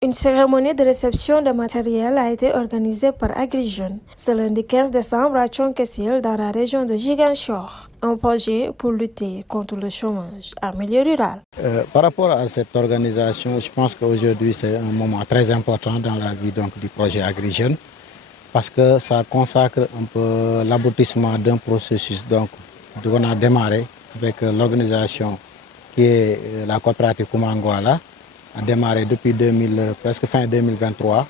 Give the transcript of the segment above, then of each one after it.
Une cérémonie de réception de matériel a été organisée par AgriJeunes ce lundi 15 décembre à Thionck-Essyl dans la région de Ziguinchor, un projet pour lutter contre le chômage en milieu rural. Par rapport à cette organisation, je pense qu'aujourd'hui c'est un moment très important dans la vie du projet AgriJeunes parce que ça consacre un peu l'aboutissement d'un processus qu'on a démarré avec l'organisation qui est la coopérative Koumangouala, a démarré depuis presque fin 2023.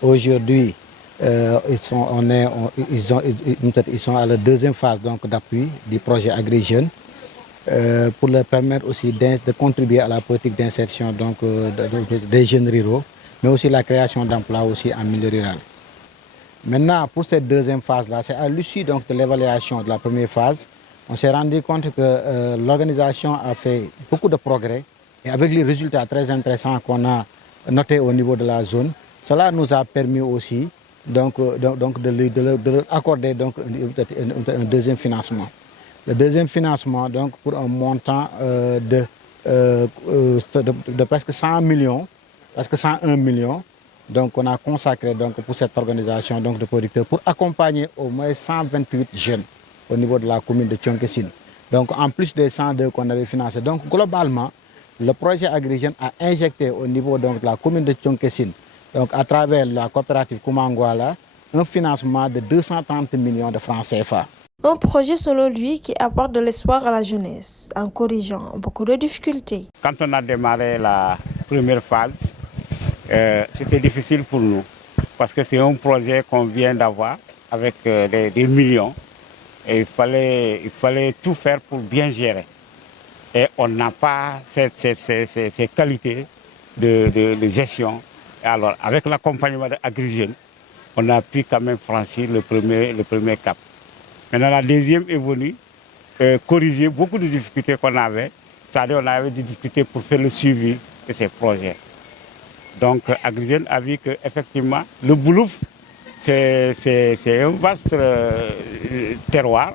Aujourd'hui, ils sont à la deuxième phase d'appui du projet AgriJeunes pour leur permettre aussi de contribuer à la politique d'insertion des jeunes ruraux, mais aussi la création d'emplois aussi en milieu rural. Maintenant, pour cette deuxième phase-là, c'est à l'issue de l'évaluation de la première phase, on s'est rendu compte que l'organisation a fait beaucoup de progrès. Et avec les résultats très intéressants qu'on a notés au niveau de la zone, cela nous a permis aussi de leur accorder un deuxième financement. Le deuxième financement pour un montant de presque 100 millions, presque 101 millions, on a consacré pour cette organisation de producteurs pour accompagner au moins 128 jeunes au niveau de la commune de Thionck-Essyl. Donc en plus des 102 qu'on avait financés. Donc globalement, le projet AgriJeunes a injecté au niveau de la commune de Thionck-Essyl, à travers la coopérative Koumangouala, un financement de 230 millions de francs CFA. Un projet selon lui qui apporte de l'espoir à la jeunesse en corrigeant beaucoup de difficultés. Quand on a démarré la première phase, c'était difficile pour nous parce que c'est un projet qu'on vient d'avoir avec des millions et il fallait tout faire pour bien gérer. Et on n'a pas ces qualités de gestion. Et alors, avec l'accompagnement d'AgriJeunes, on a pu quand même franchir le premier cap. Maintenant, la deuxième est venue corriger beaucoup de difficultés qu'on avait. C'est-à-dire qu'on avait des difficultés pour faire le suivi de ces projets. Donc, AgriJeunes a vu qu'effectivement, le Boulouf, c'est un vaste terroir.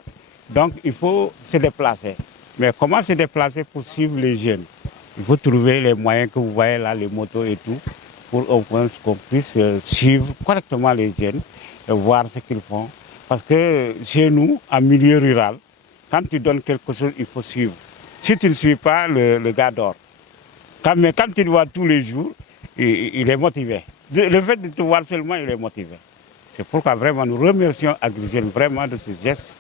Donc, il faut se déplacer. Mais comment se déplacer pour suivre les jeunes? Il faut trouver les moyens que vous voyez là, les motos et tout, pour qu'on puisse suivre correctement les jeunes et voir ce qu'ils font. Parce que chez nous, en milieu rural, quand tu donnes quelque chose, il faut suivre. Si tu ne suis pas, le gars dort. Mais quand tu le vois tous les jours, il est motivé. Le fait de te voir seulement, il est motivé. C'est pourquoi vraiment nous remercions AgriJeunes vraiment de ce geste.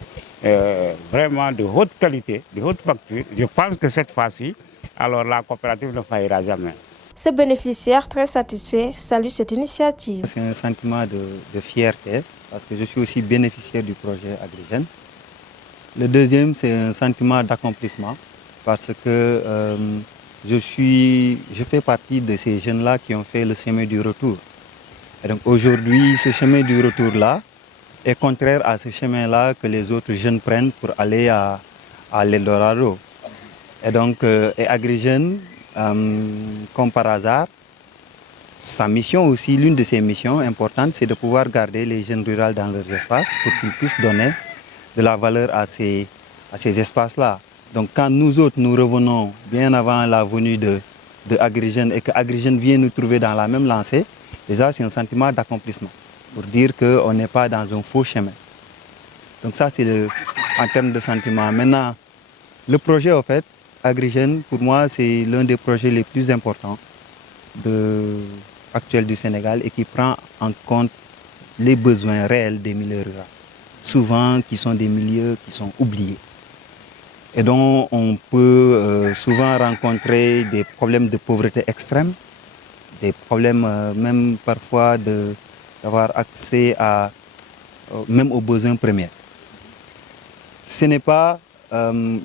Vraiment de haute qualité, de haute facture. Je pense que cette fois-ci, alors la coopérative ne faillira jamais. Ces bénéficiaires très satisfaits saluent cette initiative. C'est un sentiment de fierté parce que je suis aussi bénéficiaire du projet AgriJeunes. Le deuxième, c'est un sentiment d'accomplissement parce que je fais partie de ces jeunes-là qui ont fait le chemin du retour. Et donc aujourd'hui, ce chemin du retour-là est contraire à ce chemin-là que les autres jeunes prennent pour aller à l'Eldorado. Et donc, AgriJeunes, comme par hasard, sa mission aussi, l'une de ses missions importantes, c'est de pouvoir garder les jeunes ruraux dans leurs espaces pour qu'ils puissent donner de la valeur à ces espaces-là. Donc quand nous autres, nous revenons bien avant la venue de AgriJeunes et que AgriJeunes vient nous trouver dans la même lancée, déjà c'est un sentiment d'accomplissement pour dire qu'on n'est pas dans un faux chemin. Donc ça, c'est en termes de sentiment. Maintenant, le projet, en fait, AgriJeunes, pour moi, c'est l'un des projets les plus importants actuels du Sénégal et qui prend en compte les besoins réels des milieux ruraux, souvent qui sont des milieux qui sont oubliés. Et donc, on peut souvent rencontrer des problèmes de pauvreté extrême, des problèmes même parfois d'avoir accès même aux besoins premiers. Ce n'est pas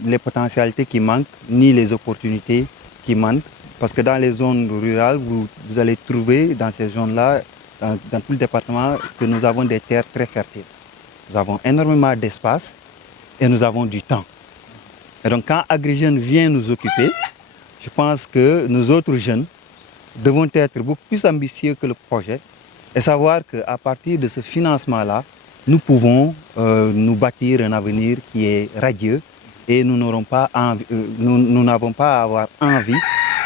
les potentialités qui manquent, ni les opportunités qui manquent, parce que dans les zones rurales, vous allez trouver dans ces zones-là, dans tout le département, que nous avons des terres très fertiles. Nous avons énormément d'espace et nous avons du temps. Et donc quand AgriJeunes vient nous occuper, je pense que nous autres jeunes devons être beaucoup plus ambitieux que le projet et savoir qu'à partir de ce financement-là, nous pouvons nous bâtir un avenir qui est radieux et nous n'avons pas à avoir envie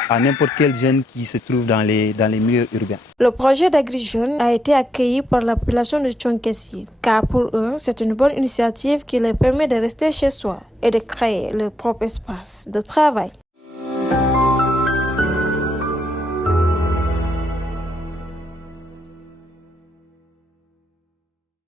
à n'importe quel jeune qui se trouve dans les milieux urbains. Le projet d'Agri-Jeunes a été accueilli par la population de Thionkessil, car pour eux, c'est une bonne initiative qui leur permet de rester chez soi et de créer leur propre espace de travail.